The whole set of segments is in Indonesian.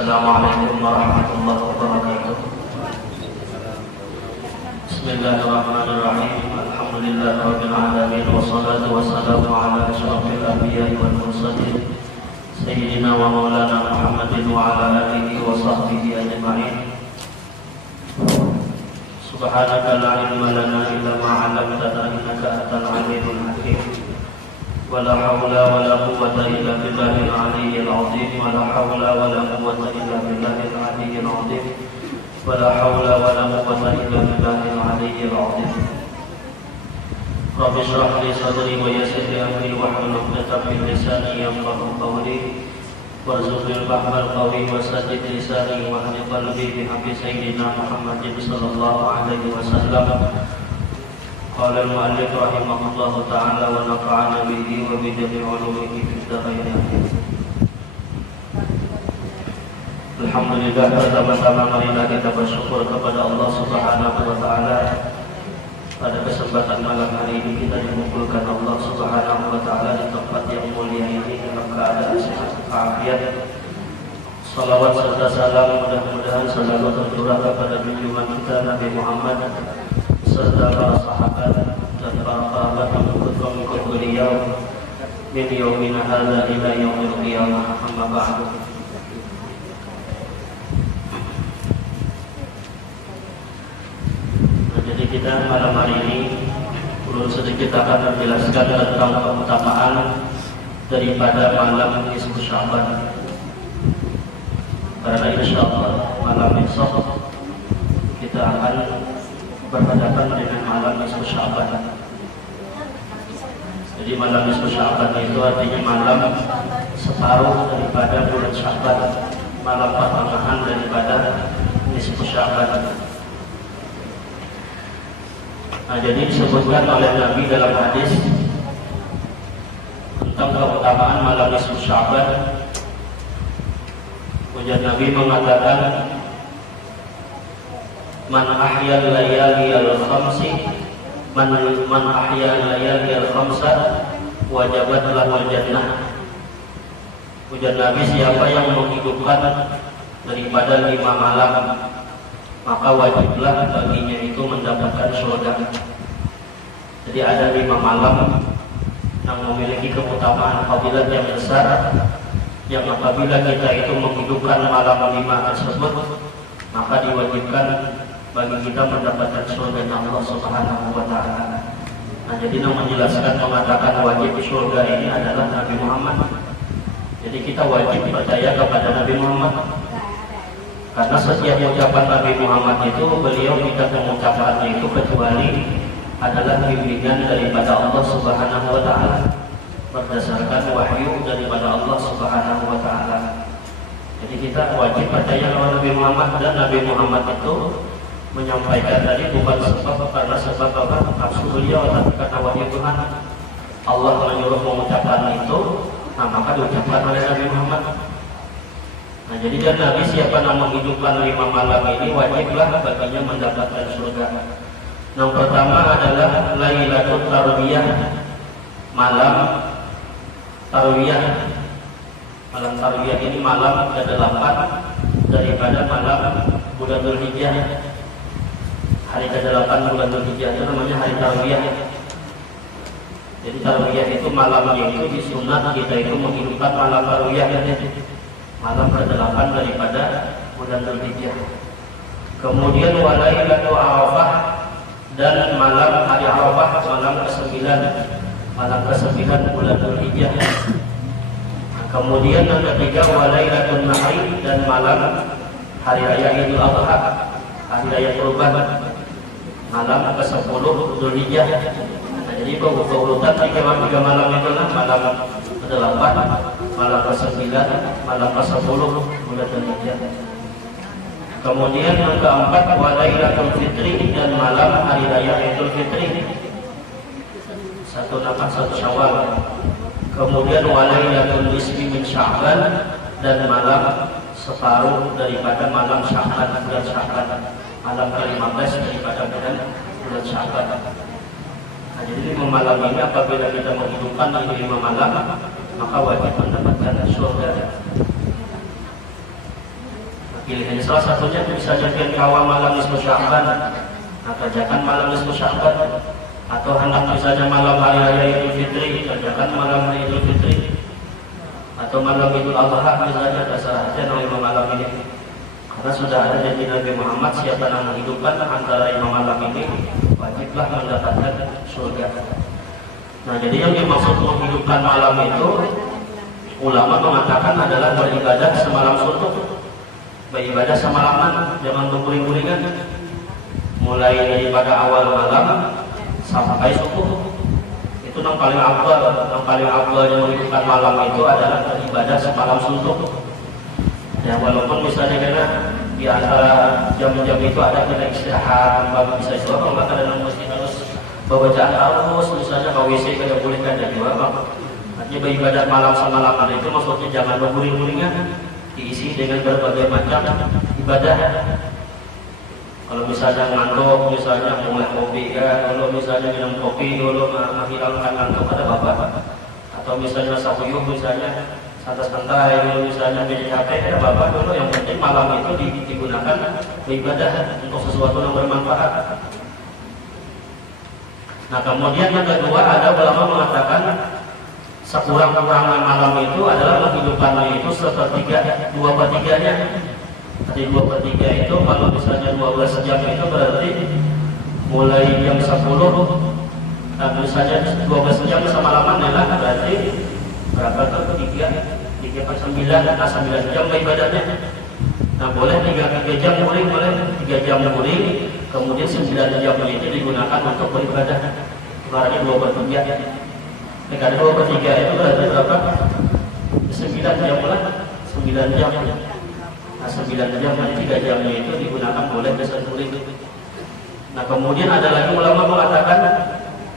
Assalamualaikum warahmatullahi wabarakatuh. Bismillahirrahmanirrahim. Alhamdulillahirabbil alamin wassalatu wassalamu ala asyrafil anbiya'i wal mursalin sayyidina wa maulana Muhammadin wa ala alihi wa sahbihi ajma'in. Subhanaka la ilma lana illa ma 'allamtana innaka antal alimul hakim. ولا حول ولا قوة إلا بالله العلي العظيم ولا حول ولا قوة إلا بالله العلي العظيم ولا حول ولا قوة إلا بالله العلي العظيم رب اشرح لي صدري ويسر لي أمري واحلل عقدة من لساني يفقهوا قولي وارزقني الفهم القوي وسدد لساني واهد قلبي بحق سيدنا محمد صلى الله عليه وسلم. قال المؤلف رحمه الله تعالى ونفعنا به وبجميع علومه في الدارين. Alhamdulillah, pertama-tama marilah kita bersyukur kepada Allah Subhanahu wa taala. Pada kesempatan malam hari ini kita dikumpulkan Allah Subhanahu wa taala di tempat yang mulia ini dalam keadaan sehat walafiat. Salawat serta salam mudah-mudahan selalu tercurah kepada junjungan kita Nabi Muhammad serta para sahabat dan para sahabat mengikut beliau min yaumina hadza ila yaumil qiyamah, amma ba'du. Jadi kita malam hari ini perlu sedikit akan menjelaskan tentang keutamaan daripada malam nisfu Sya'ban. Karena insyaallah malam besok kita akan berhadapan dengan malam nisfu Sya'ban. Jadi malam nisfu Sya'ban itu artinya malam separuh daripada bulan Sya'ban, malam pertengahan daripada nisfu Sya'ban. Nah, jadi disebutkan oleh Nabi dalam hadis tentang keutamaan malam nisfu Sya'ban. Ujar Nabi mengatakan, Man ahya layali al-khamsi Man ahya layali al-khamsa wajabat lahul jannah. Ujar Nabi, siapa yang menghidupkan daripada 5 malam, maka wajiblah baginya itu mendapatkan surga. Jadi ada 5 malam yang memiliki keutamaan fadilat yang besar, yang apabila kita itu menghidupkan malam 5 tersebut, maka diwajibkan bagi kita mendapatkan surga Allah Subhanahu wa taala. Nah, jadi yang menjelaskan mengatakan wajib surga ini adalah Nabi Muhammad. Jadi kita wajib percaya kepada Nabi Muhammad. Karena setiap ucapan Nabi Muhammad itu beliau tidak mengucapkannya itu kecuali adalah bimbingan daripada Allah Subhanahu wa taala, berdasarkan wahyu daripada Allah Subhanahu wa taala. Jadi kita wajib percaya kepada Nabi Muhammad, dan Nabi Muhammad itu menyampaikan tadi bukan karena sebab apa nafsu beliau, tapi karena wahyu Tuhan. Allah menyuruh mengucapkan itu, nah maka diucapkan oleh Nabi Muhammad. Nah, jadi dan Nabi siapa yang menghidupkan 5 malam ini wajiblah baginya mendapatkan surga. Yang pertama adalah Lailatul Tarwiyah, malam Tarwiyah. Malam Tarwiyah ini malam ke-8 daripada malam bulan Dzulhijjah. hari ke-8 bulan Dzulhijjah itu namanya hari Tarwiyah. Jadi Tarwiyah itu malamnya itu disunat kita itu menghidupkan malam Tarwiyah, malam ke-8 daripada bulan Dzulhijjah. Kemudian walailatul Arafah, dan malam hari Arafah, malam ke-9, malam ke-9 bulan Dzulhijjah. Kemudian yang ketiga walailatul Nahri, dan malam hari raya Idul Adha, hari raya Kurban, malam ke-10 Dzulhijjah. Nah, jadi berurutan tiga malam itu lah, malam ke-8, malam ke-9, malam ke-10 bulan Dzulhijjah. Kemudian yang keempat walailatul Fitri, dan malam hari raya Idul Fitri, 1 Syawal. Kemudian walailatul nisfi min Sya'ban, dan malam separuh daripada malam Sya'ban, bulan Sya'ban, malam ke-15 daripada bulan Sya'ban. Nah, jadi 5 malam ini apabila kita menghidupkan di 5 malam, maka wajib mendapatkan surga. Pilihannya salah satunya bisa jadi kawal malam nisfu Sya'ban, nah kerjakan malam nisfu Sya'ban. Atau hendak misalnya malam hari raya Idul Fitri, kerjakan malam hari Idul Fitri. Atau malam Idul Adha misalnya, terserah aja 5 malam ini. Karena sudah ada janji Nabi Muhammad, siapa yang menghidupkan antara 5 malam ini, wajiblah mendapatkan surga. Nah, jadi yang dimaksud menghidupkan malam itu, ulama mengatakan adalah beribadah semalam suntuk, beribadah semalaman, jangan berguling-gulingan. Mulai daripada awal malam sampai subuh, itu yang paling afdal yang menghidupkan malam itu adalah beribadah semalam suntuk. Ya, walaupun misalnya karena di antara jam-jam itu ada kita istirahat, bisa istirahat, maka kadang mesti harus bacaan terus, misalnya ke WC kada boleh kada juga, artinya beribadah malam semalaman itu maksudnya jangan berguling-gulingan, diisi dengan berbagai macam ibadah. Kalau misalnya ngantuk, misalnya mulai kopi ya, kalau misalnya minum kopi dulu menghilangkan ngantuk ada bapak, atau misalnya sakuyuh, misalnya santai-santai dulu, misalnya main HP ada bapak dulu. Yang penting malam itu digunakan beribadah untuk sesuatu yang bermanfaat. Nah, kemudian yang kedua ada ulama mengatakan sekurang-kurangnya malam itu adalah menghidupkannya itu sepertiga, 2/3-nya. Jadi 2/3 itu kalau misalnya 12 jam itu berarti mulai jam 10, nah misalnya 12 jam semalaman ya, berarti berapa tuh? 3/9, nah 9 jam ibadahnya. Nah boleh 3 jam guling, boleh 3 jam guling, kemudian 9 jam itu digunakan untuk beribadah. Berarti 2/3. Karena 2/3 itu berarti berapa? 9 jam lah, 9 jam. Nah 9 jam dan 3 jamnya itu digunakan boleh kesentuling. Nah kemudian ada lagi ulama mengatakan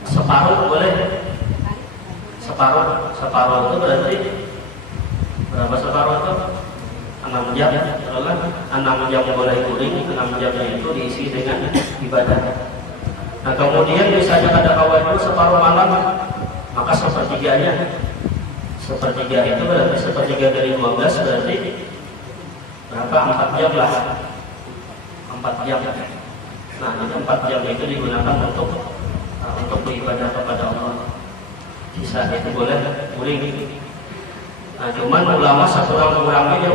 separuh boleh. Separuh itu berarti berapa separuh itu? 6 jam. 6 jam boleh guling, 6 jamnya itu diisi dengan ibadah. Nah kemudian misalnya ada kawan itu separuh malam, maka sepertiganya. Sepertiga itu berarti sepertiga dari 12 berarti berapa? 4 jam lah, 4 jam. Nah itu 4 jam itu digunakan untuk beribadah kepada Allah. Bisa itu boleh guling. Nah cuman ulama sekurang-kurangnya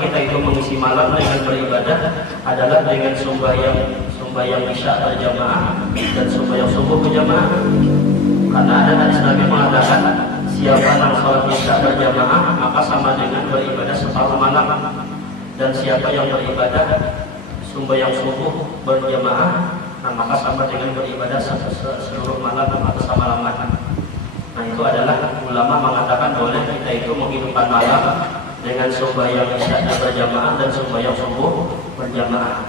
kita itu mengisi malam dengan beribadah adalah dengan sembahyang isya berjamaah dan sembahyang subuh berjamaah. Karena ada hadis Nabi mengatakan siapa yang sholat isya berjamaah maka sama dengan beribadah separuh malam, dan siapa yang beribadah sembahyang subuh berjamaah maka sama dengan beribadah seluruh malam atau semalaman. Nah itu adalah ulama mengatakan boleh kita itu menghidupkan malam dengan sembahyang isya berjamaah dan sembahyang subuh berjamaah.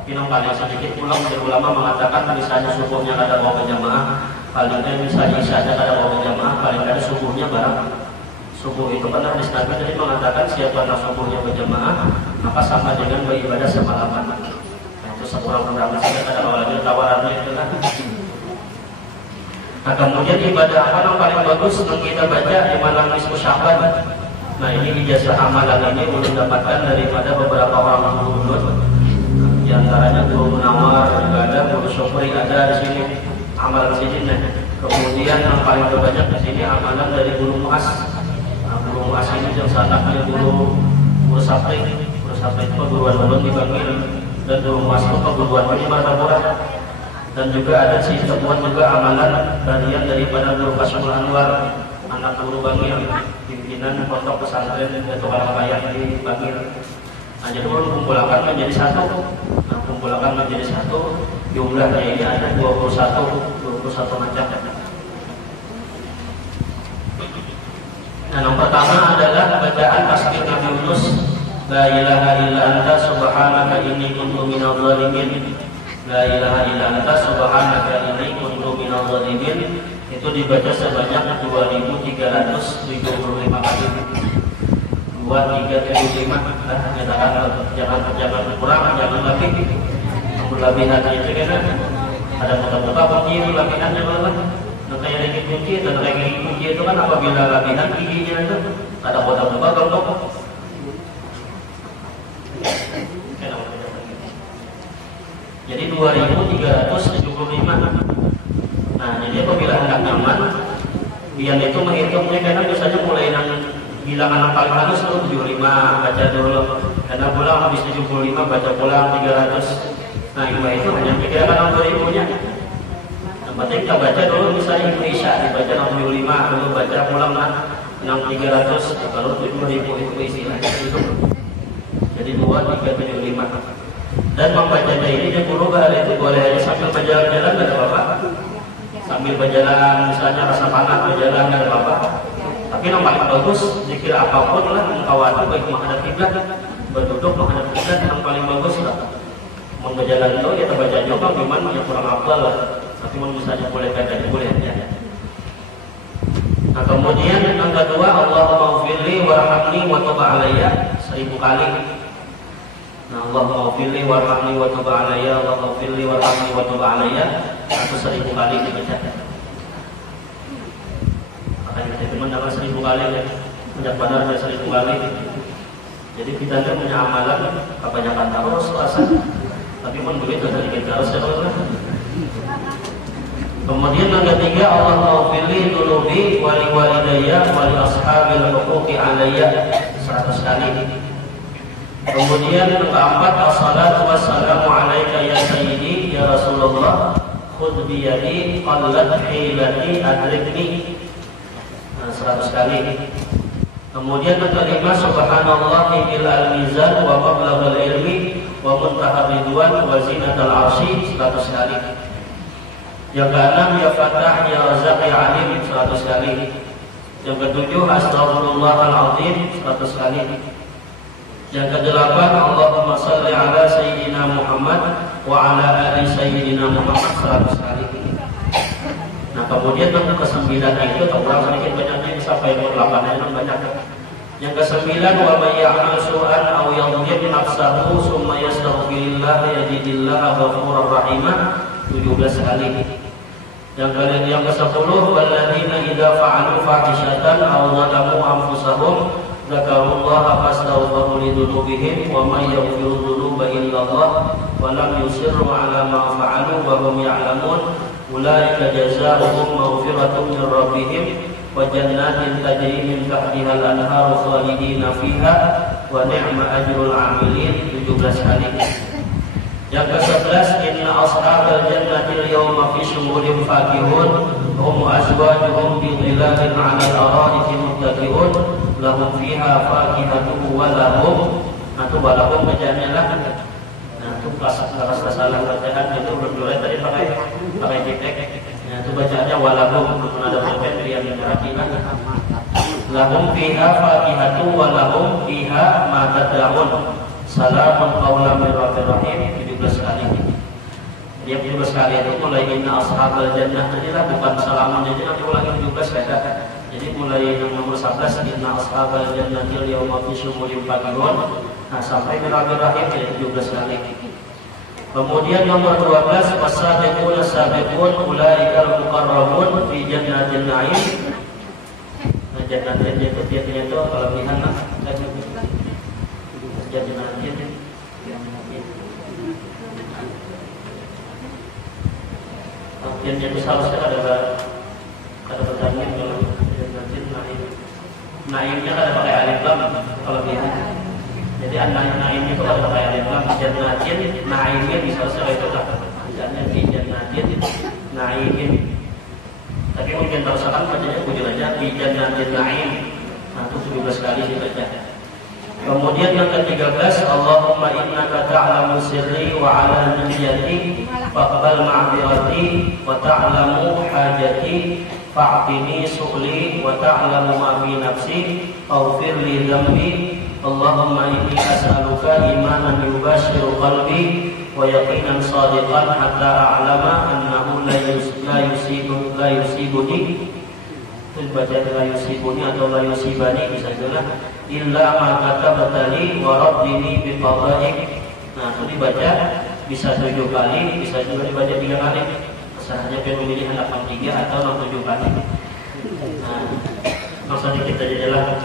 Tapi yang paling sedikit ulama mengatakan misalnya subuhnya ada bawa berjamaah, palingnya misalnya isya ada bawa berjamaah, paling ada subuhnya bareng. Subuh itu karena hadis Nabi tadi mengatakan siapa yang subuhnya berjamaah maka sama dengan beribadah semalaman. Nah itu sekurang-kurangnya saja ada awalnya tawarannya itu kan. Nah kemudian ibadah apa yang paling bagus yang kita baca di malam nisfu Sya'ban. Nah ini ijazah amalan ini belum dapatkan daripada beberapa orang guru. Sobri ada di sini amalan sini. Nah, kemudian yang paling terbanyak di sini amalan dari guru Muas. Nah, guru Muas ini yang sanaknya guru Sapri itu perguruan ulun di Bangil, dan guru Muas itu perguruan di Martapura. Dan juga ada si temuan juga amalan bagian daripada guru Kasmul Anwar, anak guru Bangil, pimpinan pondok pesantren Datuk Alangkayah di Bangil. Nah, jadi kumpulkan menjadi satu. Nah, kumpulkan menjadi satu. Jumlahnya ini ada 21 macam. Nah, yang pertama adalah bacaan tasbih Nabi Yunus, La ilaha illa anta subhanaka inni kuntu minadh dhalimin. La ilaha illa anta subhanaka inni kuntu minadh dhalimin. Itu dibaca sebanyak 2375 kali. 2375. Nah, jangan kurang, jangan lebih. Berlebihan itu kan ada muka-muka kunci itu lebihannya malah. Nah, kayak gigi kunci dan kayak gigi kunci itu kan apabila lebihan giginya itu ada muka-muka kalau jadi 2375. Nah, jadi apabila hendak nyaman, biar itu menghitungnya karena biasanya mulai bilangan yang paling halus itu 75 baca dulu, karena pulang habis 75 baca pulang 300. Nah, itu hanya dikirakan nomor ribunya. Yang penting kita baca dulu misalnya Ibu Isya dibaca 65 dulu, baca pulang 300, kalau 7.000 itu istilahnya itu. Jadi 2375. Dan membacanya ini dia guru bahari itu boleh aja sambil berjalan-jalan nggak ada apa-apa. Sambil berjalan misalnya rasa panas berjalan nggak ada apa-apa. Tapi yang paling bagus zikir apapun lah, mengkawati baik menghadap kiblat, berduduk menghadap kiblat yang paling bagus lah. Mau berjalan itu ya terbaca juga gimana ya kurang hafal lah. Tapi mau misalnya boleh baca boleh aja. Nah, kemudian yang kedua Allahumma ghfirli warhamni wa tub alayya 1000 kali. Nah, Allahumma ghfirli warhamni wa tub alayya, Allahumma ghfirli warhamni wa tub alayya 1000 kali dibaca. Makanya kita mendapat 1000 kali ya. Banyak benar 1000 kali. Jadi kita kan punya amalan kebanyakan terus puasa. Tapi pun begitu sedikit harus ya. Kemudian yang ketiga Allahumma ghfirli dhunubi wa li walidayya wa li ashabil huquqi alayya 100 kali. Kemudian yang keempat assalatu wassalamu alaika ya sayyidi ya Rasulullah khudh bi yadi qallat hilati adrikni 100 kali. Kemudian yang kelima subhanallah bil al-mizan wa qabla al-ilmi wa muntaha ridwan wa zinatal arsy 100 kali. Yang keenam ya Fatah ya Razaq ya Alim 100 kali. Yang ketujuh astaghfirullahal azim 100 kali. Yang kedelapan Allahumma shalli ala sayyidina Muhammad wa ala ali sayyidina Muhammad 100 kali. Nah, kemudian yang kesembilan itu kurang sedikit banyaknya sampai 8 yang banyak. Yang kesembilan wa may ya'mal su'an aw yadhlim nafsahu summa yastaghfirillah yajidillah ghafurur rahim 17 kali. Yang ke-10 walladzina idza fa'alu fahishatan aw zalamu anfusahum dzakarullaha fastaghfiru lidzunubihim wa may yaghfiru dzunuba illallah wa lam yusirru 'ala ma fa'alu wa hum ya'lamun ulaika jazaohum maghfiratun min rabbihim wa jannatin tajri min tahtiha al-anharu khalidina fiha wa ni'ma ajrul 'amilin 17 kali. Yang ke-11 inna ashabal jannati al-yawma fi syughulin fakihun hum azwajuhum bi dhilalin 'ala al-ara'iki muttaqi'un lahum fiha fakihatun wa lahum bacaannya lah. Nah, itu rasa salah bacaan itu berdua tadi pakai titik. Nah, itu bacaannya walahum ada pulpen yang diperhatikan. Lahum fiha fakihatun wa lahum fiha ma tad'un. Salamun qawlan min rabbir rahim 17 kali. Dia 17 kali itu mulai inna ashabal jannah jadilah bukan salamun jadi nanti ulangi 17 kata. Jadi mulai yang nomor 11 inna ashabal jannah yawma fi syughulin fakihun. Nah, sampai min rabbir rahim jadi 17 kali. Kemudian nomor 12 wasabiqun sabiqun ulaikal muqarrabun fi jannatin na'im. Nah, jannatin itu kelebihan lah. Jannya itu seharusnya ada pertanyaan kalau jannatin naim. Naimnya ada pakai alif lam kalau gitu. Jadi naimnya itu ada pakai alif lam. Jannatin naimnya bisa itu lah. Jannatin naimin. Tapi mungkin kalau sekarang bacanya bujur aja jannatin naim. Nah, itu 17 kali dibaca. Kemudian yang ke-13, Allahumma innaka ta'lamu sirri wa 'alaniyati faqbal ma'dhirati wa ta'lamu hajati fa'tini su'li wa ta'lamu ma fi nafsi faghfir li dhanbi. Allahumma inni as'aluka imanan yubashiru qalbi wa yaqinan shadiqan hatta a'lama annahu la yusibuni. Baca la yusibuni atau la yusibani bisa juga illa ma katabtali wa rabbini bi qada'ik. Nah, itu dibaca bisa 7 kali, bisa juga dibaca 3 kali. Masalahnya pengen memilih anak 3 atau 7 kali. Nah, maksudnya kita jadilah.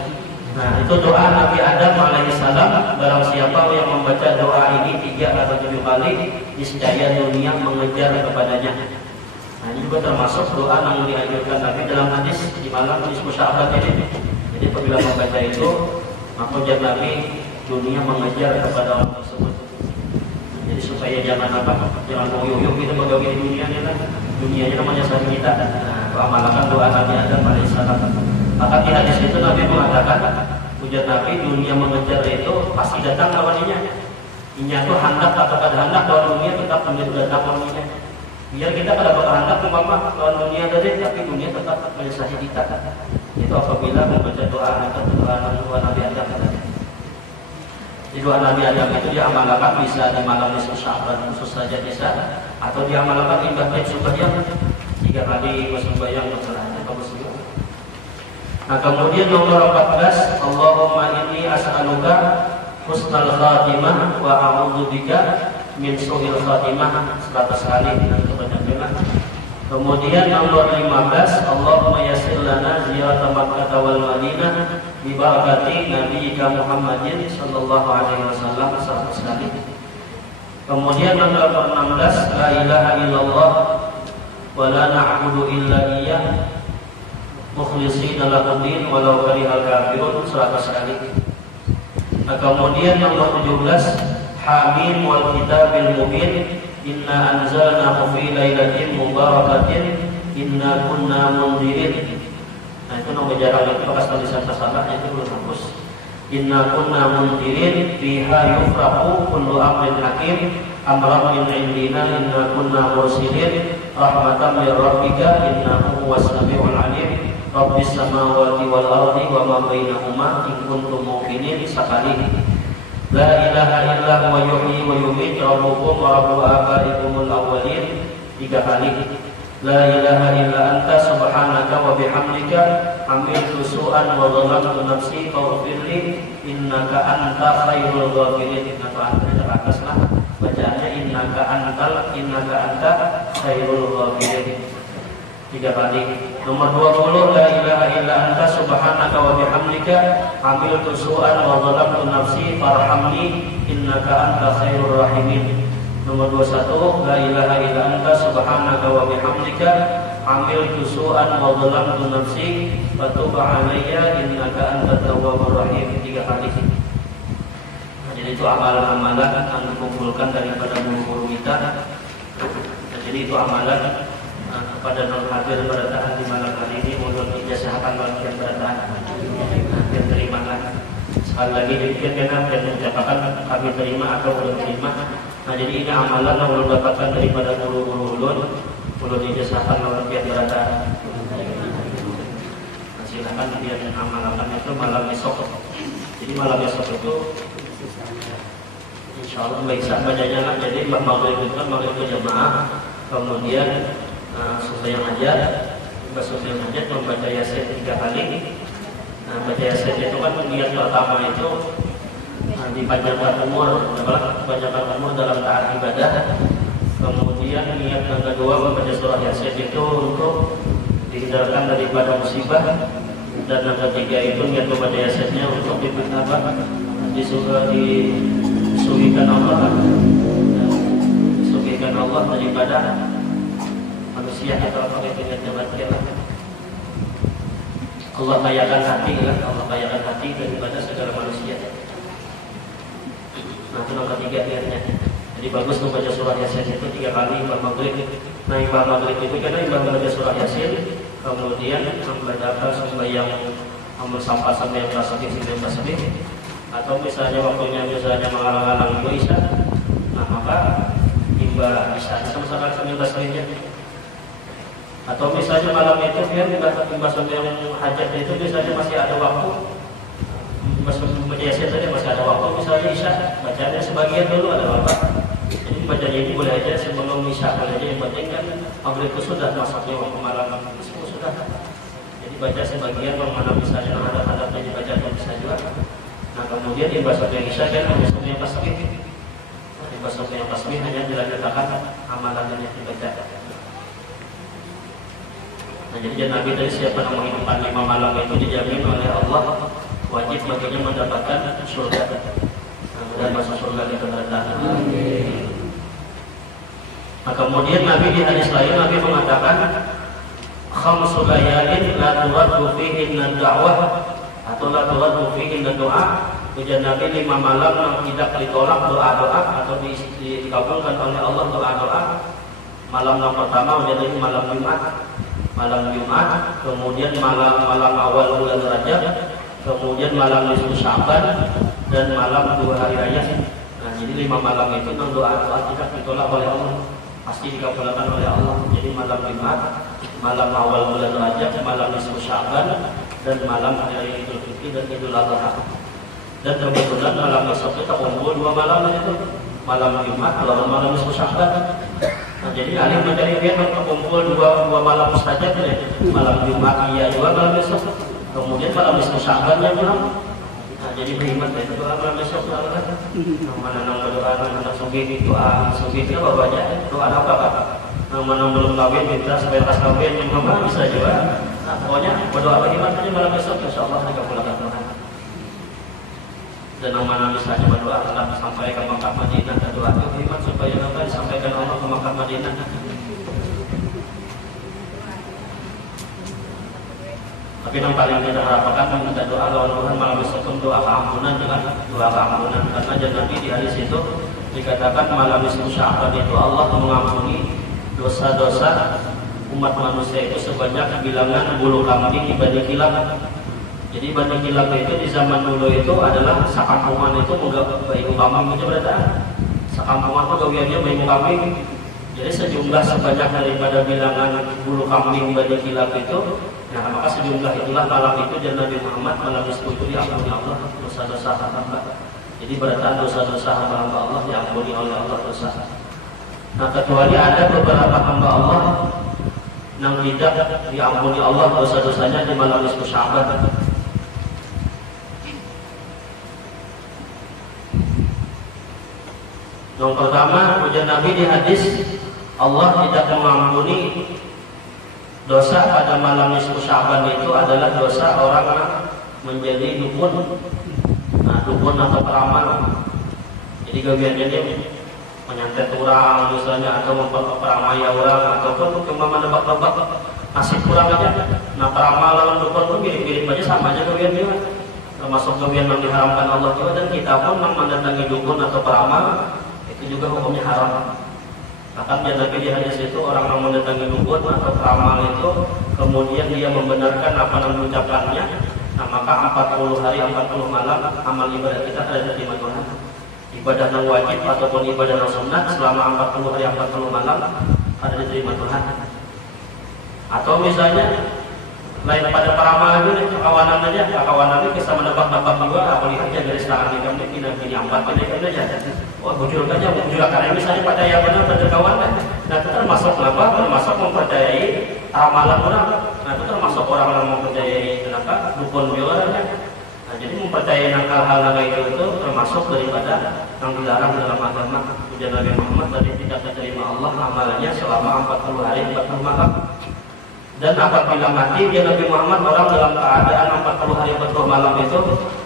Nah, itu doa Nabi Adam alaihissalam. Barang siapa yang membaca doa ini 3 atau 7 kali, niscaya dunia mengejar kepadanya. Nah, ini juga termasuk doa yang dianjurkan Nabi dalam hadis di malam nisfu Sya'ban ini. Jadi apabila membaca itu, maka ujar Nabi dunia mengejar kepada orang tersebut. Jadi supaya jangan ngoyo-ngoyo gitu bagaimana di dunia ini lah. Dunianya namanya sahabat kita. Nah, amalkan doa Nabi Adam alaihissalam. Maka di hadis itu Nabi mengatakan, ujar Nabi dunia mengejar itu pasti datang lawannya. Inya itu hendak atau kada hendak lawan dunia tetap datang lawannya. Biar kita pada berkehendak umpama lawan dunia tadi, tapi dunia tetap menyesali kita. Itu apabila membaca doa Nabi Adam. Di doa Nabi Adam itu diamalkan bisa di malam nisfu Sya'ban khusus saja bisa, atau diamalkan ibadah sembahyang 3 kali sembahyang masalahnya kalau semua. Nah, kemudian nomor 14, Allahumma inni as'aluka husnal khatimah wa a'udzubika min su'il khatimah 100 kali dan kebanyakan. Kemudian nomor 15, Allahumma yassir lana ziyarata Makkah wal Madinah bi barakati nabiyyika Muhammadin sallallahu alaihi wasallam 100 kali. Kemudian nomor 16, la ilaha illallah wa la na'budu illa iyyah mukhlishina lahu-d-din walau karihal kafirun 100 kali. Nah, kemudian nomor 17, Hamim wal kitabil mubin inna anzalnahu fi lailatin mubarakatin inna kunna munzirin. Nah, itu nomor jarang itu bekas tulisan tasabahnya itu belum hapus. Inna kunna munzirin fiha yufraqu kullu amrin hakim amran min indina inna kunna mursilin rahmatan min rabbika innahu huwas samiul alim rabbis samawati wal ardi wa ma bainahuma in kuntum muqinin sakali. La ilaha illa huwa yuhyi wa yumiit rabbukum wa rabbu abaikumul awwalin 3 kali. La ilaha illa anta subhanaka wa bihamdika amiltu su'an wa dhalamtu nafsi faghfirli innaka anta khairul ghafirin. Atau anta terataslah bacaannya innaka anta khairul ghafirin 3 kali. Nomor 20, la ilaha illa anta subhanaka wa bihamdika amiltu su'an wa dhalamtu nafsi farhamni innaka anta khairur rahimin. Nomor 21, la ilaha illa anta subhanaka wa bihamdika amiltu su'an wa dhalamtu nafsi fatub alayya innaka antat tawwabur rahim 3 kali. Nah, jadi itu amalan-amalan yang dikumpulkan daripada guru-guru kita. Jadi itu amalan kepada non hadir bertahan di malam hari ini, mohon ijazahkan bagian bertahan dan terimakan. Sekali lagi demikian dan mengucapkan kami terima atau belum terima. Nah, jadi ini amalan yang belum dapatkan daripada guru-guru ulun ijazahkan bagian bertahan. Nah, silakan biar amalkan itu malam esok. Jadi malam esok itu insya Allah baik sahabatnya lah. Jadi maghrib itu maghrib jamaah, kemudian sembahyang hajat, sembahyang hajat membaca yasin 3 kali. Nah, baca yasin itu kan niat pertama itu dipanjangkan umur, dipanjangkan umur dalam taat ibadah. Kemudian niat yang kedua membaca surah yasin itu untuk dihindarkan daripada musibah. Dan yang ketiga itu niat membaca yasinnya untuk disugikan Allah daripada manusia manusia atau apa itu batin. Allah kayakan hati kan, Allah kayakan hati daripada segala manusia. Nah itu nomor 3 akhirnya. Jadi bagus membaca surah Yasin itu 3 kali imbang maghrib. Nah imbang maghrib itu karena imbang membaca surah Yasin, kemudian membaca sembahyang amal sampah sembahyang tasbih, atau misalnya waktunya mengalang-alang ibu Isya, nah maka imbang Isya sama-sama sembahyang tasbihnya. Atau misalnya malam itu dia imbang sembahyang hajat itu misalnya masih ada waktu, membaca Yasin saja masih ada waktu, misalnya Isya bacanya sebagian dulu ada apa. Jadi bacanya itu boleh aja sebelum Isya aja, yang penting kan maghrib itu sudah masuknya waktu malam itu sudah. Jadi baca sebagian kalau mana misalnya ada hadapnya dibaca pun bisa juga. Nah kemudian imbang sembahyang Isya kan hanya sembahyang tasbih. Imbang sembahyang tasbih hanya dilanjutkan amalan yang dibaca. Nah jadi Nabi dari siapa yang menghidupkan 5 malam itu dijamin oleh Allah wajib baginya mendapatkan surga. Dan masuk surga di keberadaan. Nah kemudian Nabi di hadis lain Nabi mengatakan khamsul layalin la turaddu fihinna da'wah atau la turaddu fihinna doa. Ujian Nabi 5 malam yang tidak ditolak doa-doa atau dikabulkan oleh Allah doa-doa. Malam yang pertama ujian Nabi malam Jumat, kemudian malam awal bulan Rajab, kemudian malam nisfu Sya'ban, dan malam 2 hari raya. Nah jadi 5 malam itu doa-doa tidak ditolak oleh Allah, pasti dikabulkan oleh Allah. Jadi malam Jumat, malam awal bulan Rajab, malam nisfu Sya'ban, dan malam hari Idul Fitri dan Idul Adha. Dan kebetulan malam besok kita kumpul 2 malam itu, malam Jumat lalu malam nisfu Sya'ban. Nah, jadi alih mencari dia berkumpul 2 malam saja nih. Malam Jumat iya juga malam besok. Kemudian malam nisfu Sya'ban yang belum. Nah, jadi berhemat itu doa malam besok kan. Mana nang berdoa nang sugi doa sugi itu apa aja? Doa apa Pak? Mana belum kawin minta supaya pas kawin yang mama bisa juga. Nah, pokoknya berdoa berhemat aja malam besok insyaallah dikabulkan Tuhan. Dan nama misalnya berdoa akan sampai ke Makkah Madinah, dan doa itu berhemat supaya nanti disampaikan Allah ke Makkah Madinah. Tapi yang paling kita harapkan meminta doa Tuhan malam besok pun doa keampunan dengan doa keampunan. Karena Nabi di hadis itu dikatakan malam nisfu Sya'ban itu Allah mengampuni dosa-dosa umat manusia itu sebanyak bilangan bulu kambing dibanding kilap. Jadi banding kilap itu di zaman dulu itu adalah sakampungan itu bayi kambing itu berarti sakampungan itu gawiannya bayi kambing. Jadi sejumlah sebanyak daripada bilangan bulu kambing banding kilap itu, nah maka sejumlah itulah malam itu dan Nabi Muhammad malam itu diampuni Allah dosa-dosa hamba. Jadi berarti dosa-dosa hamba Allah diampuni oleh Allah dosa. Nah kecuali ada beberapa hamba Allah yang tidak diampuni Allah dosa-dosanya di malam nisfu Sya'ban. Yang pertama, ujian Nabi di hadis Allah tidak mengampuni dosa pada malam nisfu Sya'ban itu adalah dosa orang yang menjadi dukun. Nah, dukun atau peramal. Jadi gawiannya dia menyantet orang misalnya atau memperamaya orang ataupun cuma menebak-nebak nasib kurang aja. Nah, peramal lawan dukun itu mirip-mirip aja sama aja gawiannya. Termasuk gawian yang diharamkan Allah juga, dan kita pun mendatangi dukun atau peramal itu juga hukumnya haram. Bahkan Nabi di hadis itu orang yang mendatangi dukun atau peramal itu kemudian dia membenarkan apa yang diucapkannya, nah maka 40 hari 40 malam amal ibadah kita ada diterima Tuhan. Ibadah yang wajib ataupun ibadah yang sunnah selama 40 hari 40 malam ada diterima Tuhan. Atau misalnya lain pada peramal itu kawanan aja, kawanan itu bisa menebak-nebak juga. Aku lihat ya dari sekarang ini kami ini 4 ini aja. Wah bujur aja, bujur karena misalnya pada yang benar pada kawan kan. Nah itu termasuk apa? Termasuk mempercayai amalan orang. Nah itu termasuk orang yang mempercayai kenapa dukun biolanya. Nah jadi mempercayai hal-hal itu termasuk daripada yang dilarang dalam agama. Ujian Nabi Muhammad tadi tidak diterima Allah amalannya selama 40 hari 40 malam. Dan apabila mati dia Nabi Muhammad orang dalam keadaan 40 hari 40 malam itu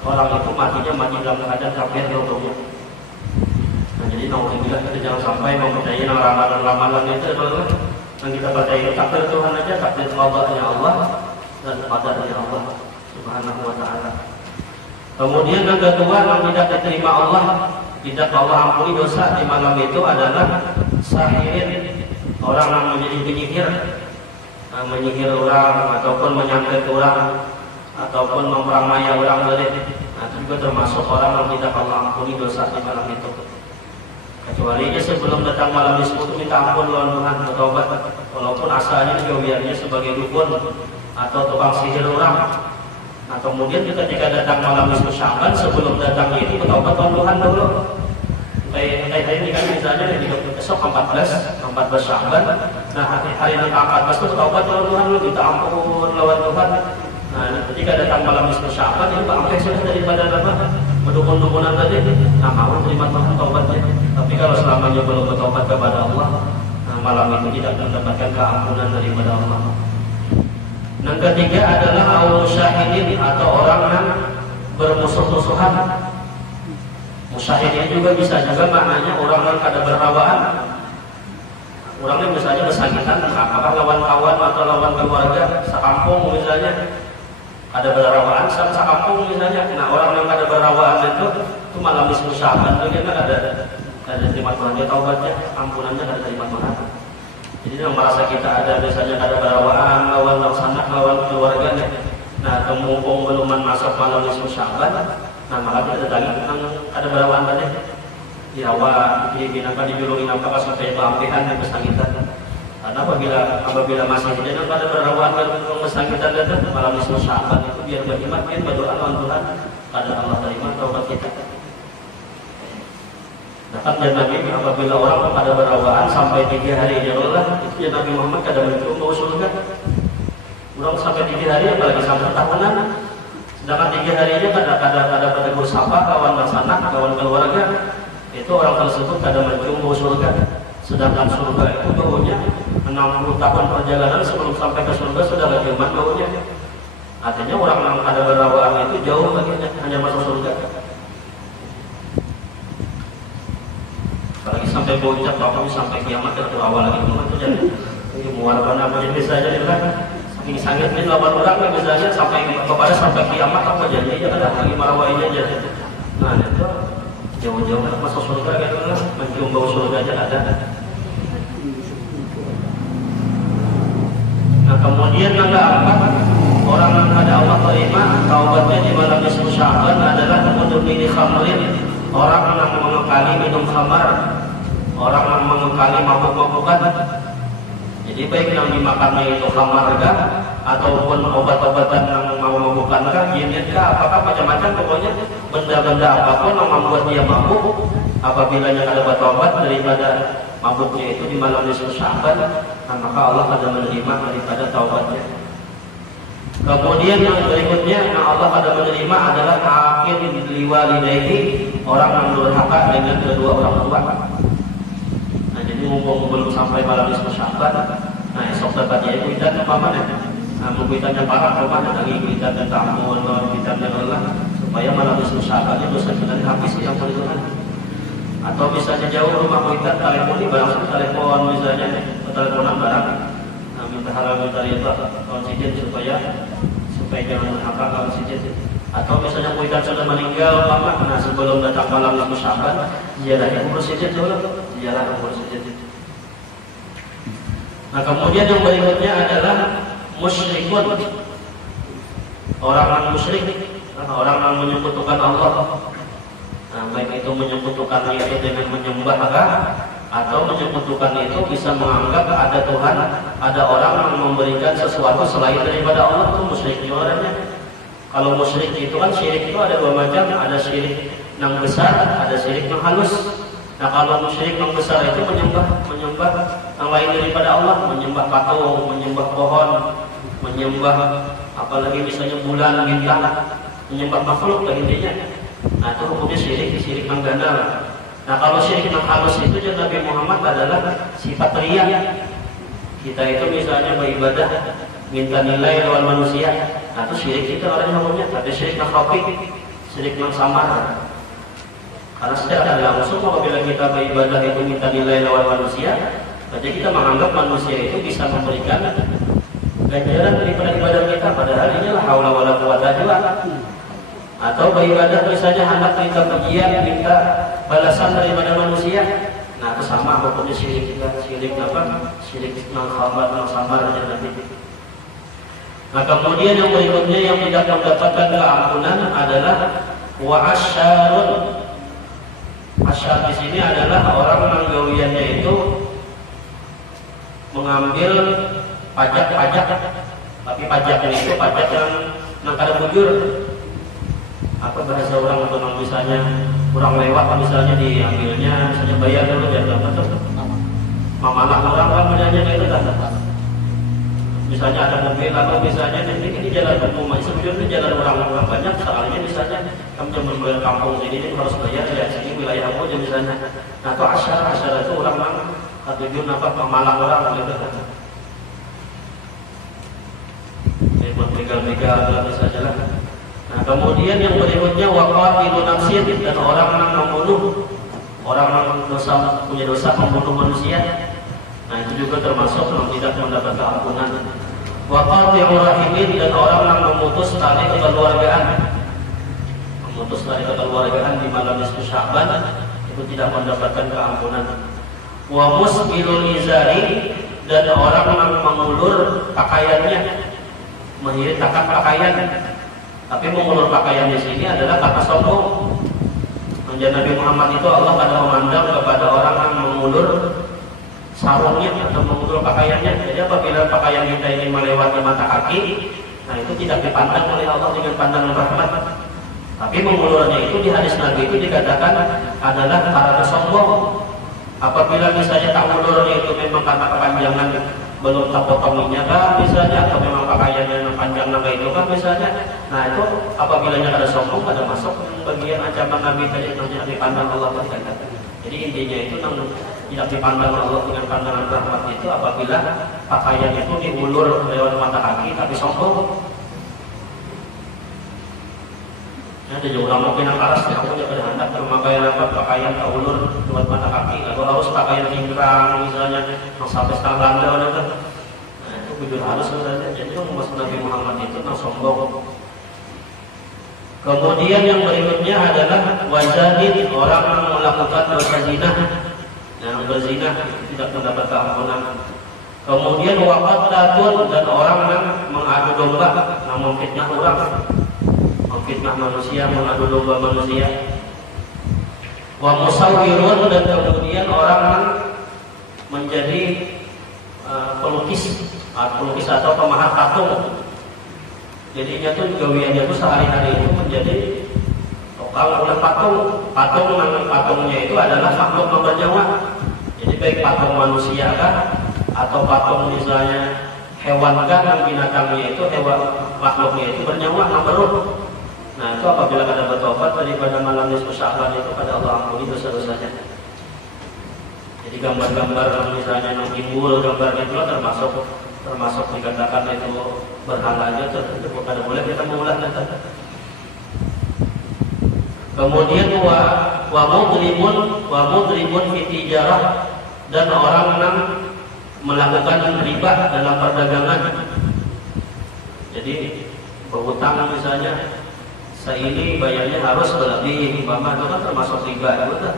orang itu matinya mati dalam keadaan kafir hukumnya. Nah jadi nauzubillah kita jangan sampai mempercayai ramalan-ramalan itu adalah Yang kita percaya itu takdir Tuhan aja, takdir qadanya Allah dan qadarnya Allah Subhanahu wa taala. Kemudian yang kedua yang tidak diterima Allah, tidak Allah ampuni dosa di malam itu adalah sahirin, orang yang menjadi penyihir, menyihir orang ataupun menyantet orang ataupun memperamaya orang lain. Nah, itu juga termasuk orang yang tidak Allah ampuni dosa di malam itu. Kecuali dia sebelum datang malam nisfu itu minta ampun lawan Tuhan, bertobat, walaupun asalnya kewiannya sebagai dukun atau tukang sihir orang. Nah, kemudian ketika datang malam nisfu Sya'ban, sebelum datang ini bertobat lawan Tuhan dulu. Kayak ini kan misalnya di besok 14 Sya'ban. Nah, hari yang ke-14 itu bertobat lawan Tuhan dulu, minta ampun lawan Tuhan. Nah, ketika datang malam nisfu Sya'ban itu sampai sudah daripada apa? Dukun-dukunan tadi, nah mau terima Tuhan taubatnya. Tapi kalau selamanya belum bertobat kepada Allah, nah malam itu tidak mendapatkan keampunan daripada Allah. Yang ketiga adalah al-musyahidin atau orang yang bermusuh-musuhan. Musyahidin juga bisa juga maknanya orang yang kada berhawaan. Orang yang misalnya bersakitan, apakah lawan kawan atau lawan keluarga, sekampung misalnya. Ada berawaan sama sakampung misalnya. Nah, orang yang ada berawaan itu malam nisfu Sya'ban itu kan ada terima Tuhan, dia taubatnya, ampunannya ada terima Tuhan. Jadi yang merasa kita ada misalnya ada berawaan, lawan sanak, lawan keluarganya. Nah, mumpung belum masuk malam nisfu Sya'ban, nah maka kita datangi tentang ada berawaan tadi. Dirawat, dijulungin apa sampai keampihan dan kesakitan. Karena apabila masih tidak pada berawaan kesakitan dan malam nisfu Sya'ban itu biar beriman, biar berdoa lawan Tuhan, kadang Allah terima taubat kita. Bahkan Nabi apabila orang pada berawaan sampai 3 hari Allah, itu ya Nabi Muhammad kadang mencium bau surga. Orang sampai 3 hari apalagi sampai tahunan. Sedangkan 3 hari aja kadang bertegur sapa kawan sanak, kawan keluarga, itu orang tersebut kadang mencium bau surga. Sedangkan surga itu baunya 60 tahun perjalanan sebelum sampai ke surga sudah keciuman baunya. Artinya orang yang ada berawaan itu jauh baginya hanya masuk surga. Apalagi sampai bocah, pokoknya sampai kiamat itu awal lagi itu jadi muarban apa jenis saja itu kan. Saking sangatnya 8 orang misalnya sampai kiamat apa jadi ya ada lagi marawain aja. Nah itu jauh-jauh masuk surga gitu lah, mencium bau surga aja ada. Nah kemudian yang keempat, orang yang ada Allah terima taubatnya di malam nisfu Sya'ban adalah mudmini khamrin, orang yang mengekali minum khamar, orang yang mengekali mabuk-mabukan. Jadi baik yang dimakannya itu khamar kah, ataupun obat-obatan yang mau mabukkan kah, jinit kah, apakah macam-macam, pokoknya benda-benda apapun yang membuat dia mabuk, apabila yang ada obat daripada mabuknya itu di malam nisfu Sya'ban, maka Allah akan menerima daripada taubatnya. Kemudian yang berikutnya yang Allah akan menerima adalah akhir liwalidayhi, orang yang durhaka dengan kedua orang tua. Nah jadi mumpung belum sampai malam nisfu Sya'ban, nah esok dapatnya itu idan apa-apa. Nah mengikutannya parah kemana lagi kita dan tamun kita dan Allah supaya malam nisfu Sya'ban itu sudah habis yang Tuhan. Atau misalnya jauh rumah kita telepon barang telepon misalnya teleponan barang, nah minta halal minta riba konsiden supaya jangan menghaka konsiden. Atau misalnya kita sudah meninggal lama, nah sebelum datang malam nisfu Sya'ban ziarahnya umur sijil dulu, ziarah umur sijil. Nah kemudian yang berikutnya adalah musyrikun, orang yang musyrik, orang yang menyekutukan Allah. Nah, baik itu menyekutukan itu dengan menyembah atau menyekutukan itu bisa menganggap ada Tuhan, ada orang yang memberikan sesuatu selain daripada Allah, itu musyrik orangnya. Kalau musyrik itu kan syirik itu ada 2 macam, ada syirik yang besar, ada syirik yang halus. Nah kalau syirik yang besar itu menyembah yang lain daripada Allah, menyembah patung, menyembah pohon, menyembah apalagi misalnya bulan, bintang, menyembah makhluk lah intinya. Nah itu hukumnya syirik yang ganda. Nah kalau syirik yang halus itu juga Nabi Muhammad adalah sifat riya. Kita itu misalnya beribadah minta nilai lawan manusia, nah itu syirik kita orangnya hukumnya. Tapi syirik yang khafif, syirik yang samar. Karena secara langsung apabila kita beribadah itu minta nilai lawan manusia, Jadi kita menganggap manusia itu bisa memberikan ganjaran daripada ibadah kita, padahal inilah haula wala quwata illa billah. Atau beribadah misalnya anak minta pujian, minta balasan daripada manusia. Nah, itu sama hukumnya syirik juga, syirik apa? Syirik samar aja nanti. Nah, kemudian yang berikutnya yang tidak mendapatkan keampunan adalah wa asyarun. Asyar di sini adalah orang yang gawiannya itu mengambil pajak-pajak, tapi pajaknya itu pajak yang kada bujur. Apa bahasa orang atau misalnya kurang lewat, misalnya diambilnya, misalnya bayar dulu biar dapat mamalah orang kan menanya itu kan. Misalnya ada mobil atau misalnya ini jalan umum, sebenarnya jalan orang-orang banyak, soalnya misalnya kamu jam berbayar kampung ini harus bayar ya, sini wilayah kamu misalnya. Nah itu asyar itu orang-orang tujuan apa pemalang orang gitu kan. Ini buat begal-begal misalnya lah. Nah, kemudian yang berikutnya waqatilun nafsin, dan orang yang membunuh, orang yang punya dosa membunuh manusia. Nah, itu juga termasuk yang tidak mendapat keampunan. Waqatilur rahimin, dan orang yang memutus tali kekeluargaan. Memutus tali kekeluargaan di malam nisfu Sya'ban itu tidak mendapatkan keampunan. Wa musbilul izari, dan orang yang mengulur pakaiannya, menghiritakan pakaian. Tapi mengulur pakaian di sini adalah kata sombong. Menjadi Nabi Muhammad itu Allah pada memandang kepada orang yang mengulur sarungnya atau mengulur pakaiannya. Jadi apabila pakaian kita ini melewati mata kaki, nah itu tidak dipandang oleh Allah dengan pandangan rahmat. Tapi mengulurnya itu di hadis Nabi itu dikatakan adalah karena sombong. Apabila misalnya tak ulurnya itu memang karena kepanjangan belum tak potongnya kan misalnya, atau memang pakaiannya yang panjang naga itu kan misalnya. Nah itu apabila ada sombong pada masuk bagian ancaman Nabi tadi yang dipandang Allah tidak. Jadi intinya itu tidak dipandang Allah dengan pandangan rahmat itu apabila pakaian itu diulur lewat mata kaki tapi sombong. Ada juga orang mungkin yang keras ya, aku juga hendak memakai pakaian tak ulur lewat mata kaki, atau harus pakaian cingkrang misalnya sampai setengah landa kan. Nah itu bujur harus sebenarnya. Jadi itu maksud Nabi Muhammad itu yang sombong. Kemudian yang berikutnya adalah wazadin, orang yang melakukan dosa zina, yang berzina tidak mendapat keampunan. Kemudian waqatlatun, dan orang yang mengadu domba, yang memfitnah orang, memfitnah manusia, mengadu domba manusia. Wa musawwirun, dan kemudian orang yang menjadi pelukis atau pemahat patung. Jadinya tuh gawiannya tuh sehari-hari itu menjadi kalau udah patungnya itu adalah makhluk yang bernyawa. Jadi baik patung manusia kan, atau patung misalnya hewan kan, yang binatangnya itu makhluknya itu bernyawa, yang beruh. Nah itu apabila ada bertobat daripada malam nisfu Sya'ban itu pada Allah ampuni dosa-dosanya. Jadi gambar-gambar misalnya yang timbul, gambar itu termasuk dikatakan itu berhala aja, itu bukan boleh kita mengulah data. Kemudian wa mudrimun fi tijarah, dan orang yang melakukan riba dalam perdagangan. Jadi berhutang misalnya, ini bayarnya harus berlebih, umpama itu kan termasuk riba juga.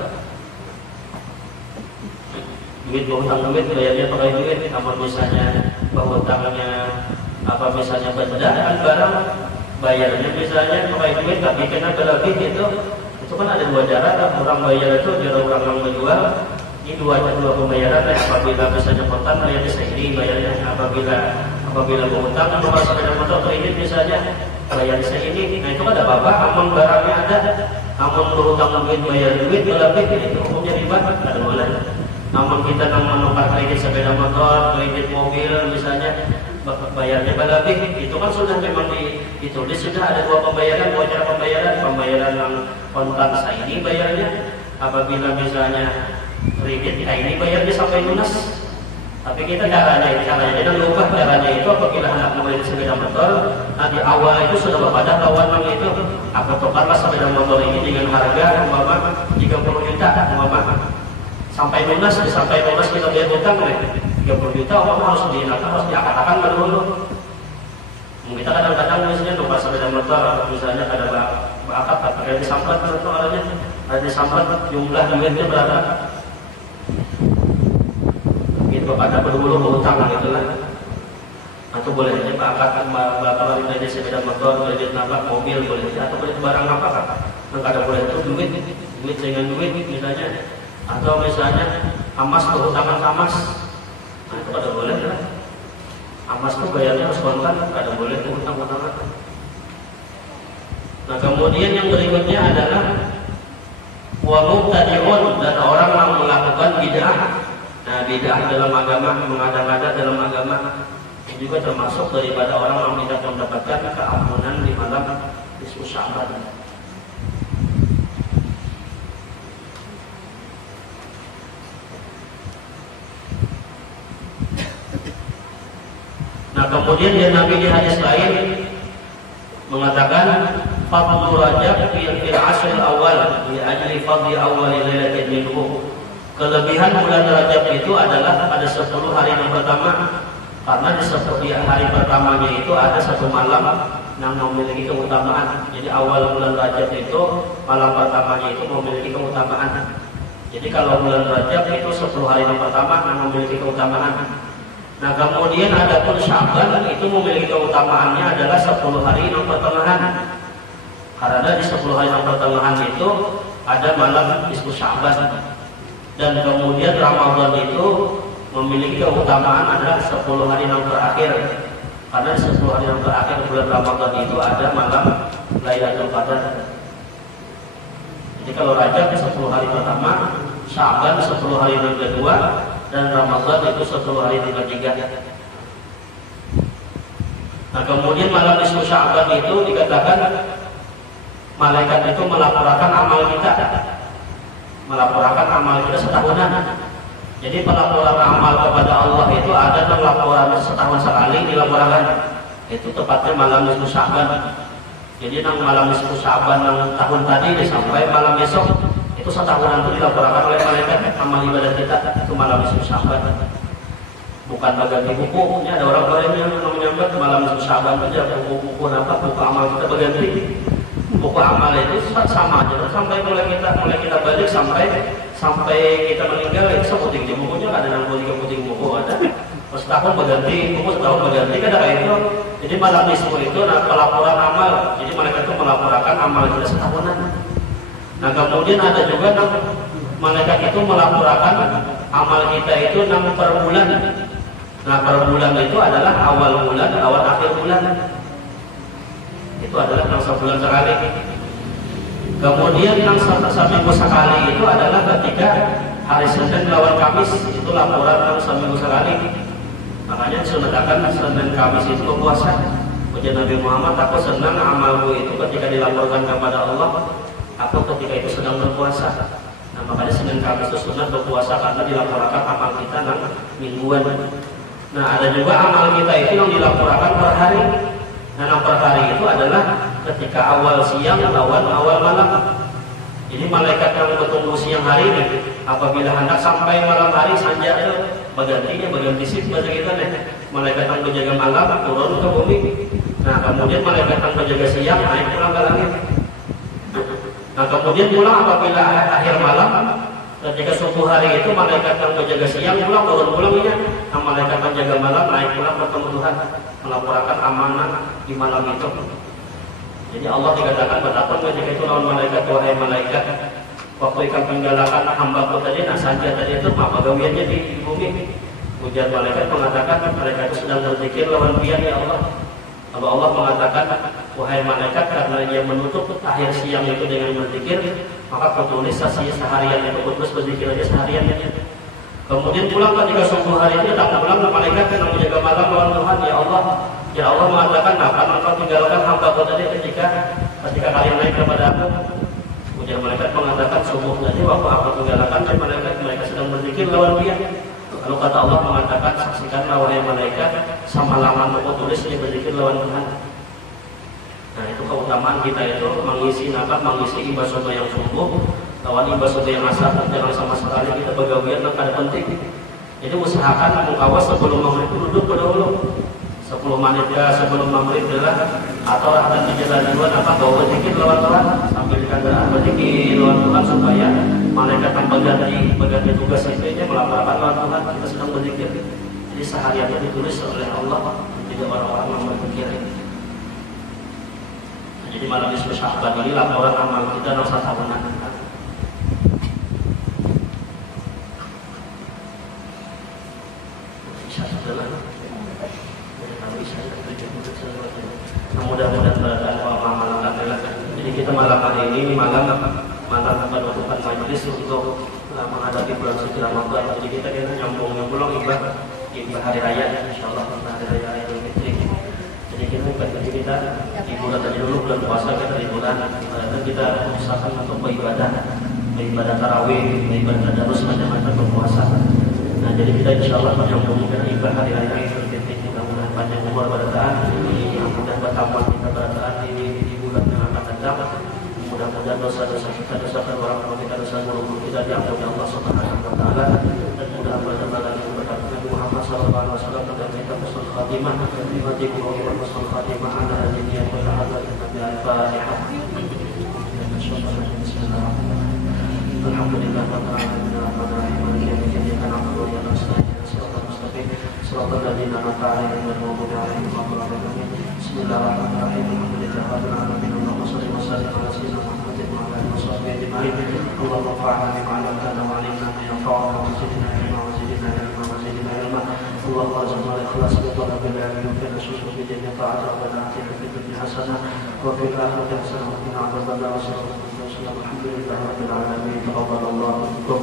Duit berhutang duit, bayarnya pakai duit. Namun misalnya berhutangnya misalnya benda kan barang, bayarnya misalnya pakai duit tapi kena berlebih itu kan ada dua cara. Orang bayar itu cara orang yang menjual, ini dua pembayaran. Apabila misalnya kontan bayarnya segini bayarnya, apabila berhutang nomor sepeda motor kredit misalnya bayar segini. Nah itu kan ada apa-apa, amun barangnya ada, amun berhutang duit bayar duit berlebih, itu hukumnya riba, ada boleh. Namun kita menukar kredit sepeda motor, kredit mobil misalnya, bayarnya berlebih, itu kan sudah memang ditulis, sudah ada dua pembayaran, dua cara pembayaran yang kontan ini bayarnya, apabila misalnya kredit ini bayarnya sampai lunas. Tapi kita caranya jangan lupa caranya itu apabila anak membeli sepeda motor, nanti awal itu sudah pada kawan itu, aku tukarlah sepeda motor ini dengan harga 30 juta, sampai lunas kita bayar hutang 30 juta, orang harus diangkat-angkat dulu. Kita kadang-kadang misalnya lupa sepeda motor, misalnya ada bakat, ada disambat atau ada disambat jumlah duitnya berapa? Gitu ada berhulu hutang gitu lah. Atau boleh aja bakat bapak aja sepeda motor, boleh nabrak mobil, boleh aja, atau boleh barang apa kan? Ada boleh itu duit dengan duit misalnya, atau misalnya amas kehutangan amas, nah itu ada boleh lah. Amas itu bayarnya harus kontan, ada boleh utang-utangan. Nah kemudian yang berikutnya adalah wa mubtadi'un, dan orang yang melakukan bid'ah. Nah bid'ah dalam agama, mengada-ngada dalam agama, ini juga termasuk daripada orang yang tidak mendapatkan keampunan di malam nisfu Sya'ban. Nah kemudian dia Nabi di hadis lain mengatakan fadlu Rajab fil ashr awal bi ajli fadli awal lailatin minhu. Kelebihan bulan Rajab itu adalah pada 10 hari yang pertama, karena di hari pertamanya itu ada satu malam yang memiliki keutamaan. Jadi awal bulan Rajab itu malam pertamanya itu memiliki keutamaan. Jadi kalau bulan Rajab itu 10 hari yang pertama yang memiliki keutamaan. Nah kemudian ada pun Sya'ban itu memiliki keutamaannya adalah 10 hari yang pertengahan. Karena di 10 hari yang pertengahan itu ada malam nisfu Sya'ban. Dan kemudian Ramadan itu memiliki keutamaan adalah 10 hari yang terakhir. Karena di 10 hari yang terakhir bulan Ramadan itu ada malam Lailatul Qadar. Jadi kalau Rajab 10 hari pertama, Sya'ban 10 hari yang kedua, dan Ramadan itu 10 hari yang ketiga. Nah kemudian malam nisfu Sya'ban itu dikatakan malaikat itu melaporkan amal kita setahunan. Jadi pelaporan amal kepada Allah itu ada laporan setahun sekali dilaporkan. Itu tepatnya malam nisfu Sya'ban. Jadi malam nisfu Sya'ban yang tahun tadi sampai malam besok itu setahunan itu dilaporkan oleh malaikat amal ibadah kita itu malam nisfu Sya'ban. Bukan berganti buku. Ada orang yang menyambat malam nisfu Sya'ban aja buku apa, buku amal kita berganti. Buku amal itu sama aja sampai mulai kita balik sampai kita meninggal itu seputing di bukunya ada 63 puting buku ada. Setahun berganti buku, setahun berganti kan ada itu. Jadi malam nisfu itu pelaporan amal. Jadi malaikat itu melaporkan amal kita setahunan. Nah kemudian ada juga malaikat itu melaporkan amal kita itu 6 per bulan. Nah per bulan itu adalah awal bulan, awal akhir bulan. Itu adalah yang sebulan sekali. Kemudian yang seminggu sekali itu adalah ketika hari Senin lawan Kamis, itu laporan yang seminggu sekali. Makanya disunahkan Senin Kamis itu berpuasa. Ujar Nabi Muhammad, aku senang amalku itu ketika dilaporkan kepada Allah, aku ketika itu sedang berpuasa. Nah makanya Senin Kamis itu sunat berpuasa karena dilaporkan amal kita yang mingguan. Nah ada juga amal kita itu yang dilaporkan per hari. Nah per hari itu adalah ketika awal siang lawan awal malam. Jadi malaikat yang bertunggu siang hari ini, apabila hendak sampai malam hari sanja itu berganti sip bahasa kita nih. Malaikat yang berjaga malam turun ke bumi. Nah kemudian malaikat yang berjaga siang naik pulang ke langit. Nah kemudian pulang apabila akhir malam, ketika subuh hari itu malaikat yang berjaga siang pulang turun pulangnya. Nah malaikat yang jaga malam naik pulang bertemu Tuhan melaporkan amanah di malam itu. Jadi Allah dikatakan betapa ketika itu lawan malaikat, wahai malaikat, waktu ikan penggalakan hambaku tadi, saja tadi itu apa gawiannya di bumi. Ujar malaikat mengatakan mereka itu sedang berzikir lawan dia ya Allah. Lalu Allah mengatakan, wahai malaikat, karena dia menutup akhir siang itu dengan berzikir, maka kau tulis seharian itu terus berzikir aja seharian. Kemudian pulang ketika subuh hari itu datang pulang malaikat yang menjaga malam lawan Tuhan, ya Allah mengatakan, kenapa engkau tinggalkan hamba-Mu tadi ketika kalian naik kepada aku? Ujar malaikat mengatakan, subuh tadi waktu aku tinggalkan dan mereka sedang berzikir lawan dia. Lalu kata Allah mengatakan, saksikanlah wahai malaikat, sama lama aku tulis dia berzikir lawan Tuhan. Nah itu keutamaan kita itu mengisi ibadah yang sungguh lawan imbas yang asar, jangan sama sekali kita begawian kada penting. Jadi usahakan mukawas sebelum maghrib duduk dahulu 10 menit sebelum maghrib adalah atau akan di jalan duluan apa bawa sedikit lawan Tuhan sambil di kendaraan berzikir lawan Tuhan supaya malaikat yang berganti tugas itu melaporkan lawan Tuhan kita sedang berzikir. Jadi seharian itu ditulis oleh Allah tidak orang-orang yang berzikir. Jadi malam nisfu Sya'ban ini laporan amal kita nomor 1 tahunan. Mudah-mudahan berada malam adalah. Jadi kita malam hari ini malam penutupan majelis untuk menghadapi bulan suci Ramadan. Jadi kita nyambung ibadah hari raya, insyaallah hari raya Idul Fitri. Jadi kita hiburan tadi dulu bulan puasa kita hiburan, dan kita usahakan untuk beribadah tarawih, beribadah tadarus macam-macam berpuasa. Nah jadi kita insyaallah menyambungkan ibadah hari raya Idul Fitri. Mudah-mudahan panjang umur berkah, mudah bertambah kita berkah di bulan yang akan datang. Mudah-mudahan dosa-dosa kita, dosa orang tua kita, dosa guru kita diampuni Allah Subhanahu wa taala, dan mudah-mudahan lagi berkat Nabi Muhammad sallallahu alaihi wasallam dan kita husnul khatimah, mati qulubul husnul khatimah ala dunya wa akhirat Nabi al-Fatihah. Alhamdulillah rabbil alamin arrahmanir rahim maliki yaumiddin na'budu wa nasta'inu siratal mustaqim siratal ladzina an'amta 'alaihim ghairil maghdubi 'alaihim waladdallin. Bismillahirrahmanirrahim. Alhamdulillah rabbil alamin. Allahumma shalli wa sallim ala sayyidina Muhammadin wa ala alihi washabbihi ajma'in. Allahumma fa'alna bima 'allamtana wa 'allimna ma yanfa'una wa zidna ilma wa zidna ilma wa zidna ilma. Allahumma arzuqna al-ikhlas wa talabil ilmi wa qina syukur bi dinni ta'ala wa na'tina fid dunya hasanah wa fil akhirati hasanah wa qina 'adzabannar. Alhamdulillah rabbil alamin. Taqabbalallahu minkum.